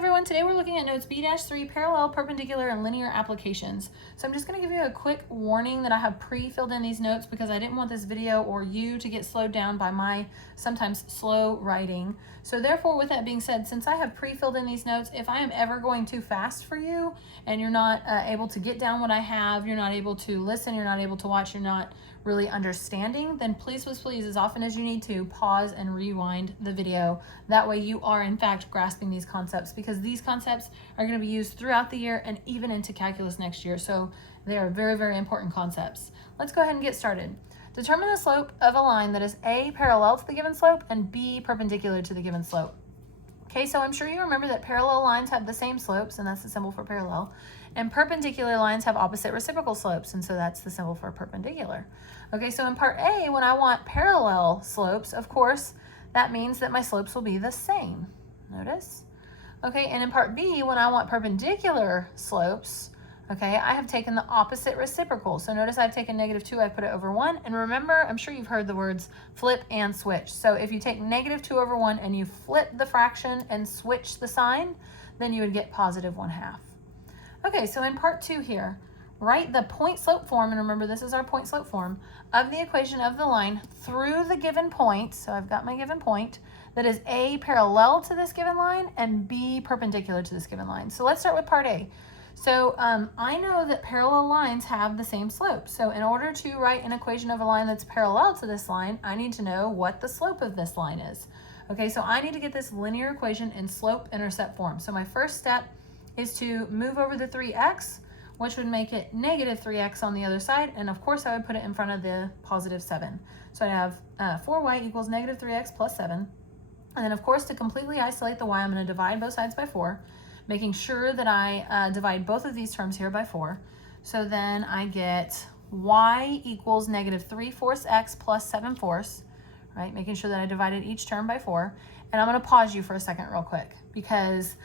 everyone, today we're looking at notes B-3, parallel, perpendicular, and linear applications. So I'm just going to give you a quick warning that I have pre-filled in these notes because I didn't want this video or you to get slowed down by my sometimes slow writing. So therefore, with that being said, since I have pre-filled in these notes, if I am ever going too fast for you and you're not able to get down what I have, you're not able to listen, you're not able to watch, you're not really understanding, then please, as often as you need to, pause and rewind the video. That way you are in fact grasping these concepts, because these concepts are going to be used throughout the year and even into calculus next year. So they are very, very important concepts. Let's go ahead and get started. Determine the slope of a line that is A, parallel to the given slope, and B, perpendicular to the given slope. Okay, so I'm sure you remember that parallel lines have the same slopes, and that's the symbol for parallel. And perpendicular lines have opposite reciprocal slopes, and so that's the symbol for perpendicular. Okay, so in part A, when I want parallel slopes, of course, that means that my slopes will be the same. Notice? Okay, and in part B, when I want perpendicular slopes, okay, I have taken the opposite reciprocal. So notice I've taken -2, I put it over 1. And remember, I'm sure you've heard the words flip and switch. So if you take -2 over 1 and you flip the fraction and switch the sign, then you would get +1/2. Okay, so in part 2 here, write the point slope form, and remember this is our point slope form, of the equation of the line through the given point. So I've got my given point that is A, parallel to this given line, and B, perpendicular to this given line. So let's start with part A. So I know that parallel lines have the same slope. So in order to write an equation of a line that's parallel to this line, I need to know what the slope of this line is. Okay, so I need to get this linear equation in slope-intercept form. So my first step is to move over the 3x, which would make it -3x on the other side. And of course, I would put it in front of the +7. So I have 4y equals -3x plus 7. And then of course, to completely isolate the y, I'm going to divide both sides by 4, making sure that I divide both of these terms here by 4. So then I get y equals -3/4 x plus 7/4, right? Making sure that I divided each term by 4. And I'm going to pause you for a second real quick, because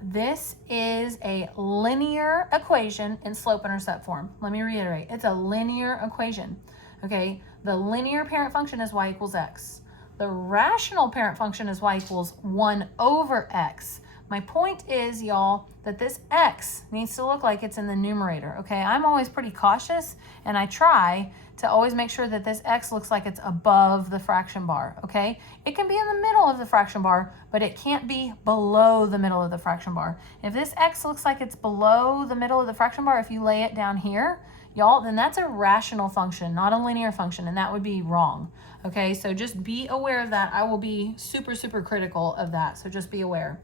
this is a linear equation in slope-intercept form. Let me reiterate, it's a linear equation, okay? The linear parent function is y equals x. The rational parent function is y equals 1 over x. My point is, y'all, that this x needs to look like it's in the numerator, okay? I'm always pretty cautious, and I try to always make sure that this x looks like it's above the fraction bar, okay? It can be in the middle of the fraction bar, but it can't be below the middle of the fraction bar. If this x looks like it's below the middle of the fraction bar, if you lay it down here, y'all, then that's a rational function, not a linear function, and that would be wrong, okay? So just be aware of that. I will be super, super critical of that, so just be aware.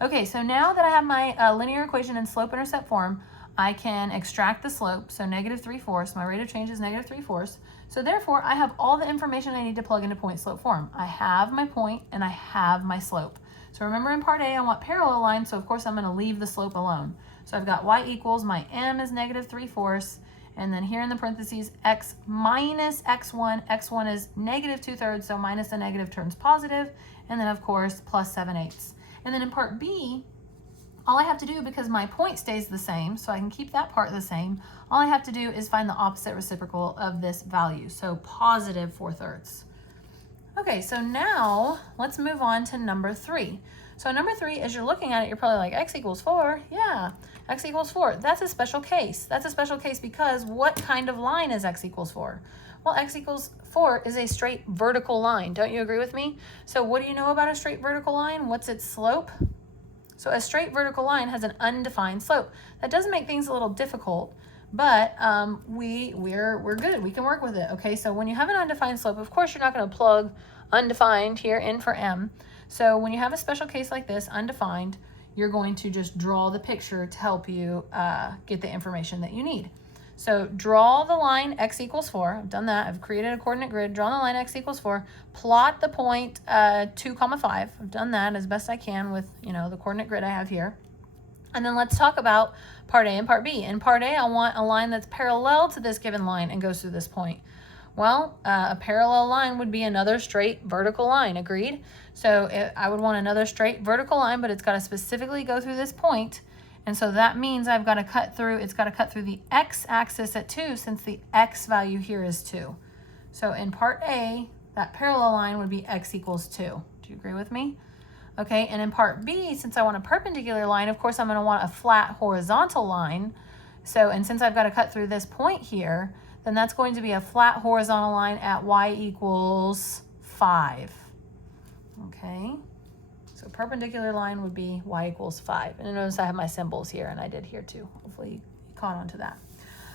Okay, so now that I have my linear equation in slope-intercept form, I can extract the slope, so -3/4. My rate of change is -3/4. So therefore, I have all the information I need to plug into point slope form. I have my point and I have my slope. So remember, in part A, I want parallel lines, so of course I'm going to leave the slope alone. So I've got y equals, my m is -3/4, and then here in the parentheses, x minus x1. x1 is -2/3, so minus the negative turns positive, and then of course plus 7/8. And then in part B, all I have to do, because my point stays the same, so I can keep that part the same, all I have to do is find the opposite reciprocal of this value, so +4/3. Okay, so now let's move on to number 3. So number 3, as you're looking at it, you're probably like, x equals 4? Yeah, x equals 4. That's a special case. That's a special case because what kind of line is x equals 4? Well, x equals 4 is a straight vertical line. Don't you agree with me? So what do you know about a straight vertical line? What's its slope? So a straight vertical line has an undefined slope. That does make things a little difficult, but we're good. We can work with it, okay? So when you have an undefined slope, of course, you're not going to plug undefined here in for m. So when you have a special case like this, undefined, you're going to just draw the picture to help you get the information that you need. So draw the line x equals 4. I've done that. I've created a coordinate grid. Draw the line x equals 4. Plot the point 2, 5. I've done that as best I can with, the coordinate grid I have here. And then let's talk about part A and part B. In part A, I want a line that's parallel to this given line and goes through this point. Well, a parallel line would be another straight vertical line, agreed? So I would want another straight vertical line, but it's got to specifically go through this point. And so that means it's got to cut through the x-axis at 2, since the x value here is 2. So in part A, that parallel line would be x equals 2. Do you agree with me? Okay, and in part B, since I want a perpendicular line, of course I'm going to want a flat horizontal line. So, and since I've got to cut through this point here, then that's going to be a flat horizontal line at y equals 5. Okay, so perpendicular line would be y equals 5. And notice I have my symbols here, and I did here too. Hopefully you caught on to that.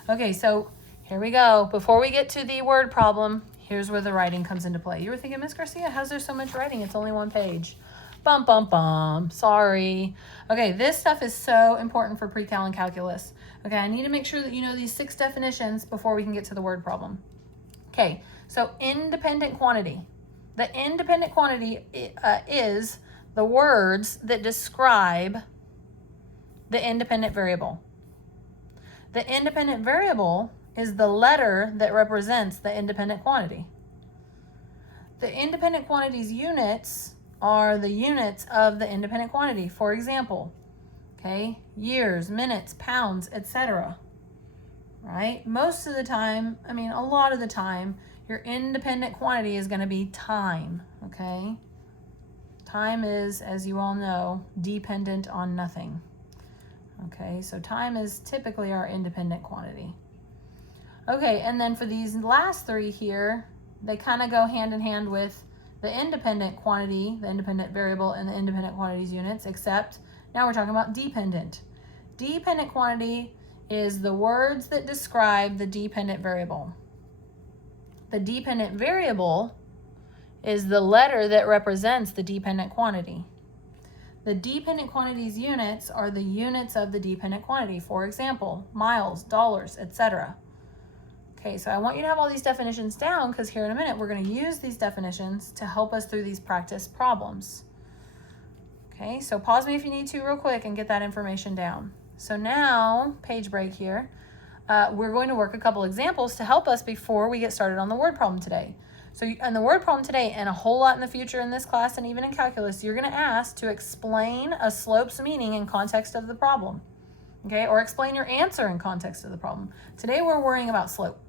Okay, so here we go. Before we get to the word problem, here's where the writing comes into play. You were thinking, Miss Garcia, how's there so much writing? It's only one page. Bum, bum, bum. Sorry. Okay, this stuff is so important for pre-cal and calculus. Okay, I need to make sure that you know these 6 definitions before we can get to the word problem. Okay, so independent quantity. The independent quantity is the words that describe the independent variable. The independent variable is the letter that represents the independent quantity. The independent quantity's units are the units of the independent quantity. For example, okay, years, minutes, pounds, etc. Right? Most of the time, I mean, a lot of the time, your independent quantity is going to be time, okay? Time is, as you all know, dependent on nothing. Okay, so time is typically our independent quantity. Okay, and then for these last 3 here, they kind of go hand in hand with the independent quantity, the independent variable, and the independent quantities units, except now we're talking about dependent. Dependent quantity is the words that describe the dependent variable. The dependent variable is the letter that represents the dependent quantity. The dependent quantities units are the units of the dependent quantity. For example, miles, dollars, etc. Okay, so I want you to have all these definitions down because here in a minute we're going to use these definitions to help us through these practice problems. Okay, so pause me if you need to real quick and get that information down. So now, page break here, we're going to work a couple examples to help us before we get started on the word problem today. So in the word problem today and a whole lot in the future in this class and even in calculus, you're going to ask to explain a slope's meaning in context of the problem. Okay, or explain your answer in context of the problem. Today we're worrying about slope.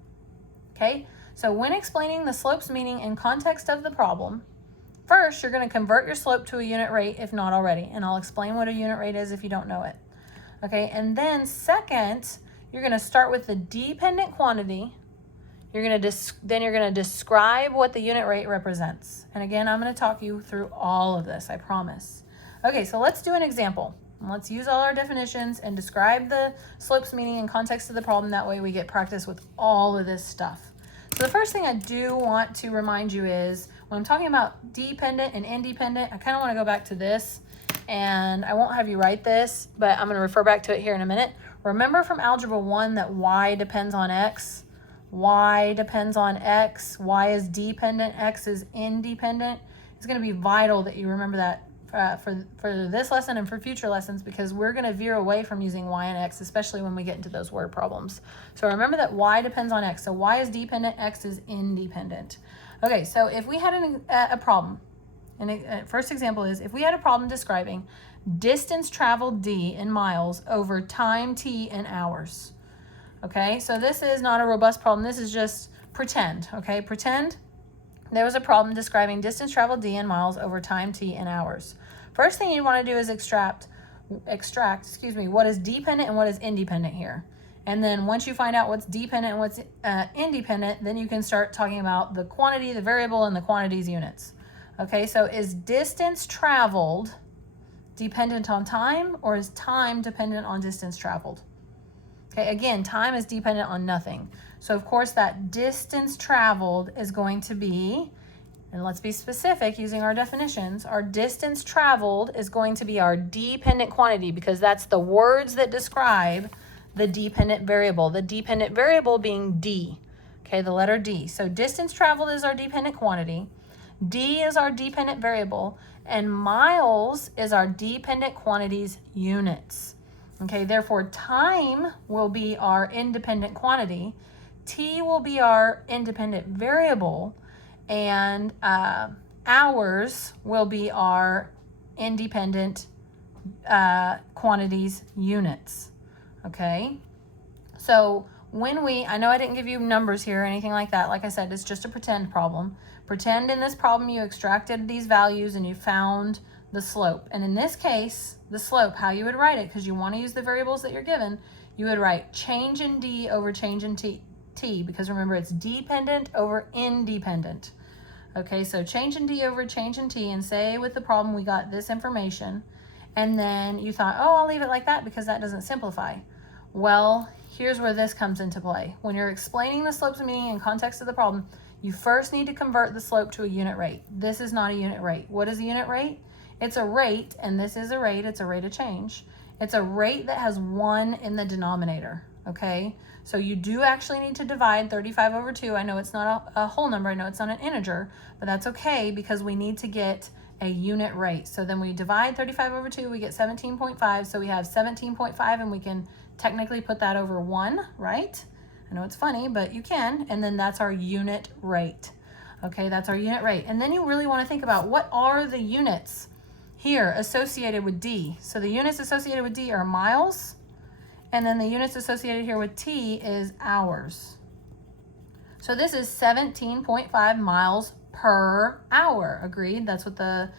Okay, so when explaining the slope's meaning in context of the problem, first you're going to convert your slope to a unit rate if not already, and I'll explain what a unit rate is if you don't know it. Okay, and then second, you're going to start with the dependent quantity. Then you're going to describe what the unit rate represents. And again, I'm going to talk you through all of this, I promise. Okay, so let's do an example. Let's use all our definitions and describe the slope's meaning in context of the problem. That way we get practice with all of this stuff. So the first thing I do want to remind you is when I'm talking about dependent and independent, I kind of want to go back to this, and I won't have you write this, but I'm going to refer back to it here in a minute. Remember from Algebra 1 that y depends on x? Y depends on x. Y is dependent, x is independent. It's going to be vital that you remember that for this lesson and for future lessons, because we're going to veer away from using y and x, especially when we get into those word problems. So remember that y depends on x. So y is dependent, x is independent. Okay, so if we had a problem, and first example is if we had a problem describing distance traveled d in miles over time t in hours. Okay, so this is not a robust problem. This is just pretend. Okay, pretend there was a problem describing distance traveled d in miles over time t in hours. First thing you want to do is extract, what is dependent and what is independent here. And then once you find out what's dependent and what's independent, then you can start talking about the quantity, the variable, and the quantities units. Okay, so is distance traveled dependent on time, or is time dependent on distance traveled? Okay, again, time is dependent on nothing. So of course that distance traveled is going to be, and let's be specific using our definitions, our distance traveled is going to be our dependent quantity, because that's the words that describe the dependent variable. The dependent variable being d, okay, the letter d. So distance traveled is our dependent quantity, d is our dependent variable, and miles is our dependent quantity's units. Okay, therefore time will be our independent quantity, t will be our independent variable, and hours will be our independent quantities units. Okay, so when I know I didn't give you numbers here or anything like that. Like I said, it's just a pretend problem. Pretend in this problem you extracted these values and you found the slope. And in this case, the slope, how you would write it, because you want to use the variables that you're given, you would write change in D over change in T, because remember it's dependent over independent. Okay, so change in D over change in T, and say with the problem we got this information, and then you thought, oh, I'll leave it like that because that doesn't simplify. Well, here's where this comes into play. When you're explaining the slope's meaning in context of the problem, you first need to convert the slope to a unit rate. This is not a unit rate. What is a unit rate? It's a rate, and this is a rate, it's a rate of change. It's a rate that has 1 in the denominator, okay? So you do actually need to divide 35 over 2. I know it's not a whole number, I know it's not an integer, but that's okay because we need to get a unit rate. So then we divide 35 over 2, we get 17.5, so we have 17.5, and we can technically put that over 1, right? I know it's funny, but you can, and then that's our unit rate. Okay, that's our unit rate. And then you really want to think about what are the units here associated with D. So the units associated with D are miles, and then the units associated here with T is hours. So this is 17.5 miles per hour. Agreed? That's what the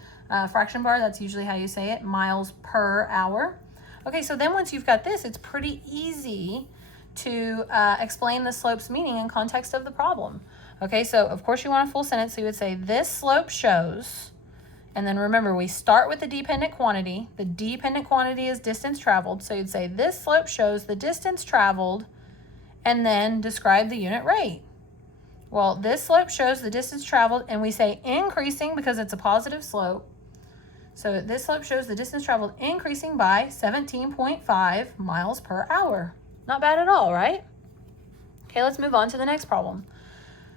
fraction bar, that's usually how you say it, miles per hour. Okay, so then once you've got this, it's pretty easy to explain the slope's meaning in context of the problem. Okay, so of course you want a full sentence, so you would say this slope shows, and then remember we start with the dependent quantity. The dependent quantity is distance traveled, so you'd say this slope shows the distance traveled, and then describe the unit rate. Well, this slope shows the distance traveled, and we say increasing because it's a positive slope. So this slope shows the distance traveled increasing by 17.5 miles per hour. Not bad at all, right? Okay, let's move on to the next problem.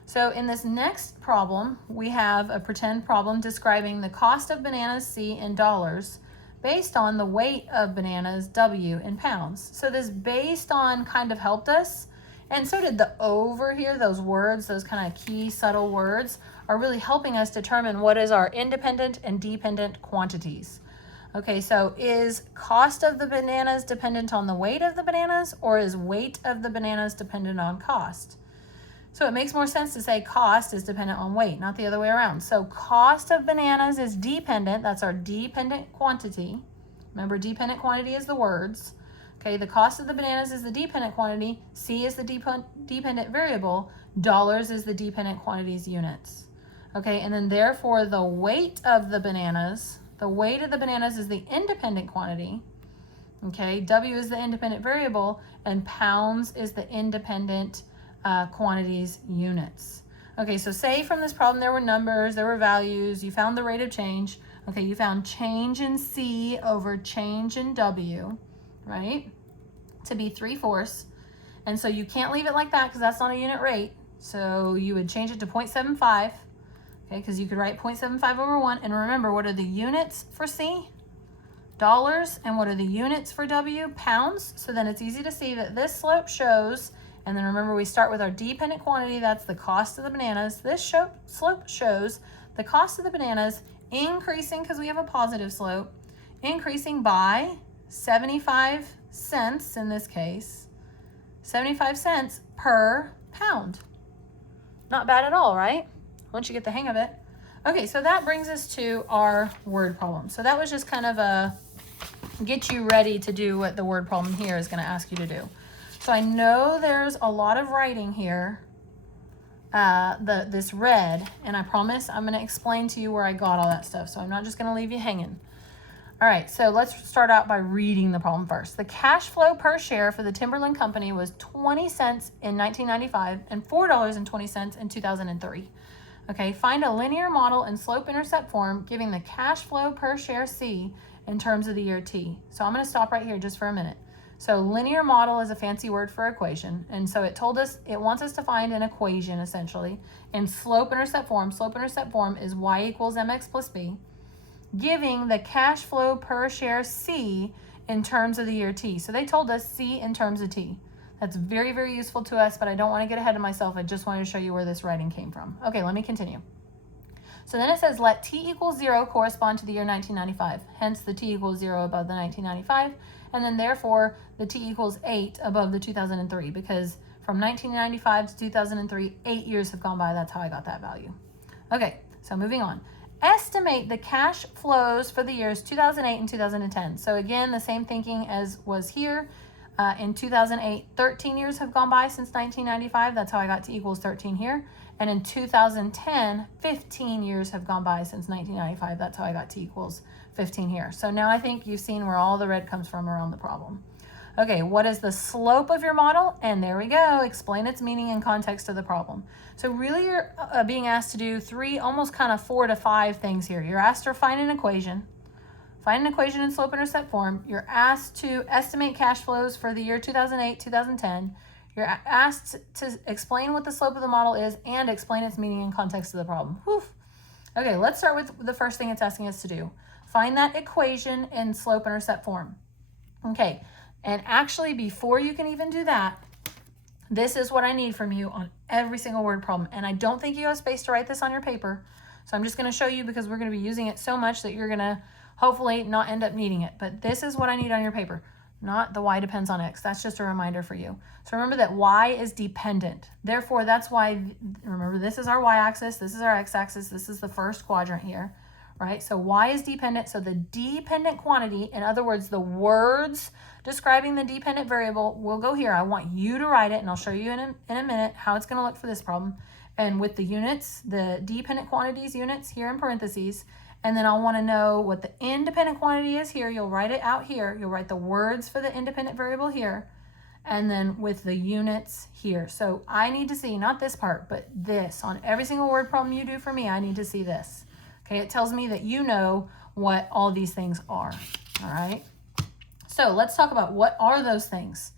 So in this next problem, we have a pretend problem describing the cost of bananas C in dollars based on the weight of bananas W in pounds. So this based on kind of helped us, and so did the over here, those words, those kind of key subtle words are really helping us determine what is our independent and dependent quantities. Okay, so is cost of the bananas dependent on the weight of the bananas, or is weight of the bananas dependent on cost? So it makes more sense to say cost is dependent on weight, not the other way around. So cost of bananas is dependent, that's our dependent quantity. Remember, dependent quantity is the words. Okay, the cost of the bananas is the dependent quantity, C is the dependent variable, dollars is the dependent quantities units. Okay, and then therefore the weight of the bananas is the independent quantity. Okay, W is the independent variable, and pounds is the independent quantities units. Okay, so say from this problem there were numbers, there were values, you found the rate of change. Okay, you found change in C over change in W, right, to be 3/4. And so you can't leave it like that because that's not a unit rate. So you would change it to 0.75, okay, because you could write 0.75 over 1. And remember, what are the units for C? Dollars. And what are the units for W? Pounds. So then it's easy to see that this slope shows, and then remember we start with our dependent quantity, that's the cost of the bananas. This slope shows the cost of the bananas increasing, because we have a positive slope, increasing by 75 cents in this case, 75 cents per pound. Not bad at all, right? Once you get the hang of it. Okay, so that brings us to our word problem. So that was just kind of a get you ready to do what the word problem here is going to ask you to do. So I know there's a lot of writing here, this red, and I promise I'm going to explain to you where I got all that stuff. So I'm not just going to leave you hanging. All right, so let's start out by reading the problem first. The cash flow per share for the Timberland Company was 20 cents in 1995 and $4.20 in 2003. Okay, find a linear model in slope-intercept form giving the cash flow per share C in terms of the year T. So I'm going to stop right here just for a minute. So linear model is a fancy word for equation. And so it told us, it wants us to find an equation essentially in slope-intercept form. Slope-intercept form is y equals mx plus b, giving the cash flow per share C in terms of the year T. So they told us C in terms of T. That's very, very useful to us, but I don't want to get ahead of myself. I just wanted to show you where this writing came from. Okay, let me continue. So then it says, let T equals 0 correspond to the year 1995. Hence the T equals 0 above the 1995. And then therefore the T equals 8 above the 2003, because from 1995 to 2003, 8 years have gone by. That's how I got that value. Okay, so moving on. estimate the cash flows for the years 2008 and 2010. So again, the same thinking as was here. In 2008, 13 years have gone by since 1995. That's how I got to equals 13 here. And in 2010, 15 years have gone by since 1995. That's how I got to equals 15 here. So now I think you've seen where all the red comes from around the problem. Okay, what is the slope of your model? And there we go. Explain its meaning and context of the problem. So really you're being asked to do three, almost kind of 4 to 5 things here. You're asked to find an equation. Find an equation in slope-intercept form. You're asked to estimate cash flows for the year 2008, 2010. You're asked to explain what the slope of the model is and explain its meaning and context of the problem. Whew. Okay, let's start with the first thing it's asking us to do. Find that equation in slope-intercept form. Okay, and actually before you can even do that, this is what I need from you on every single word problem. And I don't think you have space to write this on your paper. So I'm just going to show you because we're going to be using it so much that you're going to hopefully not end up needing it. But this is what I need on your paper, not the y depends on x. That's just a reminder for you. So remember that y is dependent. Therefore, that's why, remember, this is our y-axis, this is our x-axis, this is the first quadrant here, right? So y is dependent. So the dependent quantity, in other words, the words describing the dependent variable will go here. I want you to write it, and I'll show you in a minute how it's going to look for this problem. And with the units, the dependent quantities units here in parentheses, and then I'll want to know what the independent quantity is here. You'll write it out here. You'll write the words for the independent variable here, and then with the units here. So I need to see, not this part, but this. On every single word problem you do for me, I need to see this. Okay, it tells me that you know what all these things are, all right? So let's talk about what are those things,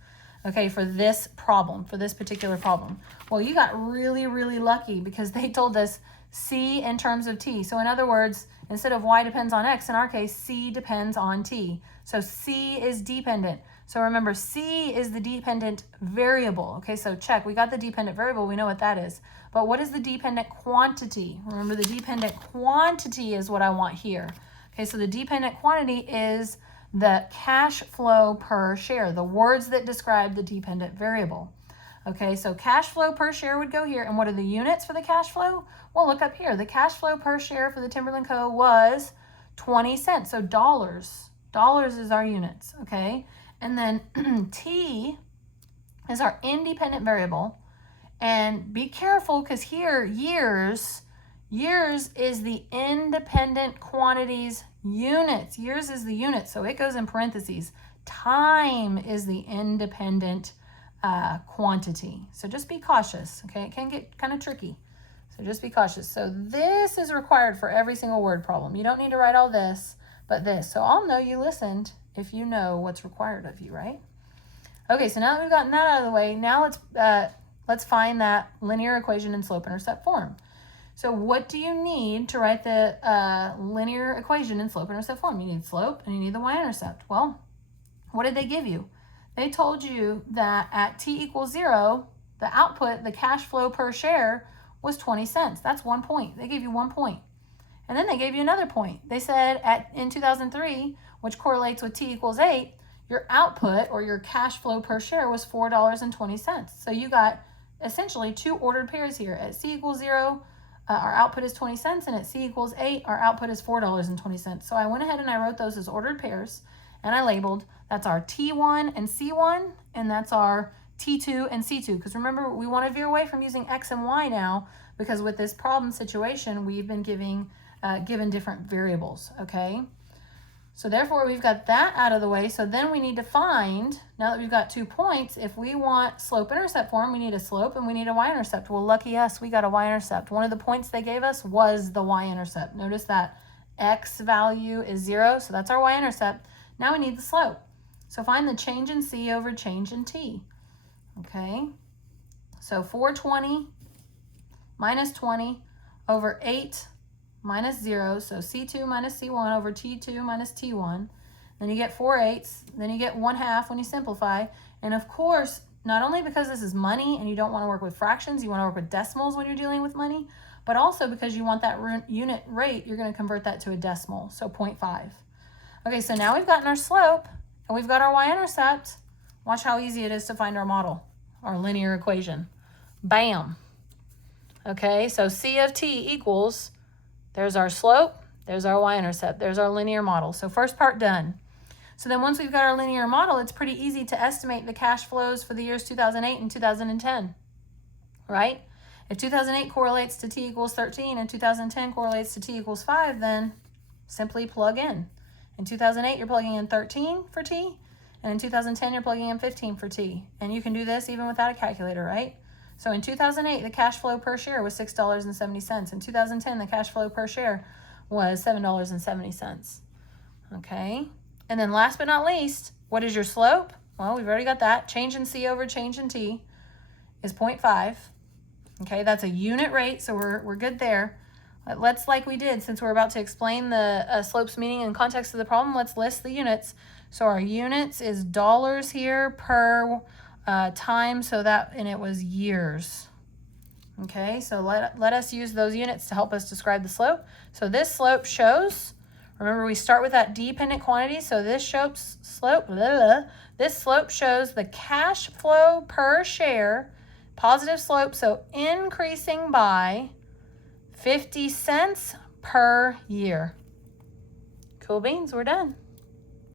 okay, for this problem, for this particular problem. Well, you got really, really lucky because they told us C in terms of T. So in other words, instead of y depends on x, in our case, C depends on T. So C is dependent. So remember, C is the dependent variable. Okay, so check. We got the dependent variable. We know what that is. But what is the dependent quantity? Remember, the dependent quantity is what I want here. Okay, so the dependent quantity is the cash flow per share, the words that describe the dependent variable. Okay, so cash flow per share would go here. And what are the units for the cash flow? Well, look up here. The cash flow per share for the Timberland Co. was 20 cents. So dollars. Dollars is our units, okay? And then T is our independent variable. And be careful because here, years is the independent quantities units. Years is the unit, so it goes in parentheses. Time is the independent quantity. So just be cautious, okay? It can get kind of tricky. So just be cautious. So this is required for every single word problem. You don't need to write all this, but this. So I'll know you listened if you know what's required of you, right? Okay, so now that we've gotten that out of the way, now let's find that linear equation in slope-intercept form. So what do you need to write the linear equation in slope-intercept form? You need slope and you need the y-intercept. Well, what did they give you? They told you that at t equals 0, the output, the cash flow per share, was 20 cents. That's 1 point. They gave you 1 point. And then they gave you another point. They said in 2003, which correlates with t equals 8, your output or your cash flow per share was $4.20. So you got essentially 2 ordered pairs here. At c equals 0, our output is 20 cents, and at c equals 8, our output is $4.20. So I went ahead and I wrote those as ordered pairs, and I labeled that's our T1 and C1, and that's our T2 and C2. Because remember, we want to veer away from using X and Y now, because with this problem situation, we've been given different variables, okay? So therefore, we've got that out of the way. So then we need to find, now that we've got 2 points, if we want slope-intercept form, we need a slope and we need a y-intercept. Well, lucky us, we got a y-intercept. One of the points they gave us was the y-intercept. Notice that x value is 0, so that's our y-intercept. Now we need the slope. So find the change in C over change in T. Okay, so 420 minus 20 over 8 minus 0, so C2 minus C1 over T2 minus T1. Then you get 4/8, then you get 1/2 when you simplify. And of course, not only because this is money and you don't want to work with fractions, you want to work with decimals when you're dealing with money, but also because you want that unit rate, you're going to convert that to a decimal, so 0.5. Okay, so now we've gotten our slope and we've got our y-intercept. Watch how easy it is to find our model, our linear equation. Bam. Okay, so C of t equals There's our slope. There's our y-intercept. There's our linear model. So first part done. So then once we've got our linear model, it's pretty easy to estimate the cash flows for the years 2008 and 2010, right? If 2008 correlates to t equals 13 and 2010 correlates to t equals 5, then simply plug in. In 2008, you're plugging in 13 for t, and in 2010, you're plugging in 15 for t. And you can do this even without a calculator, right? So in 2008, the cash flow per share was $6.70. In 2010, the cash flow per share was $7.70. Okay? And then last but not least, what is your slope? Well, we've already got that. Change in C over change in T is 0.5. Okay, that's a unit rate, so we're good there. Let's, like we did, since we're about to explain the slope's meaning and context of the problem, let's list the units. So our units is dollars here per time, so that, and it was years. Okay, so let us use those units to help us describe the slope. So this slope shows, remember we start with that dependent quantity, so this slope shows the cash flow per share, positive slope, so increasing by 50 cents per year. Cool beans, we're done.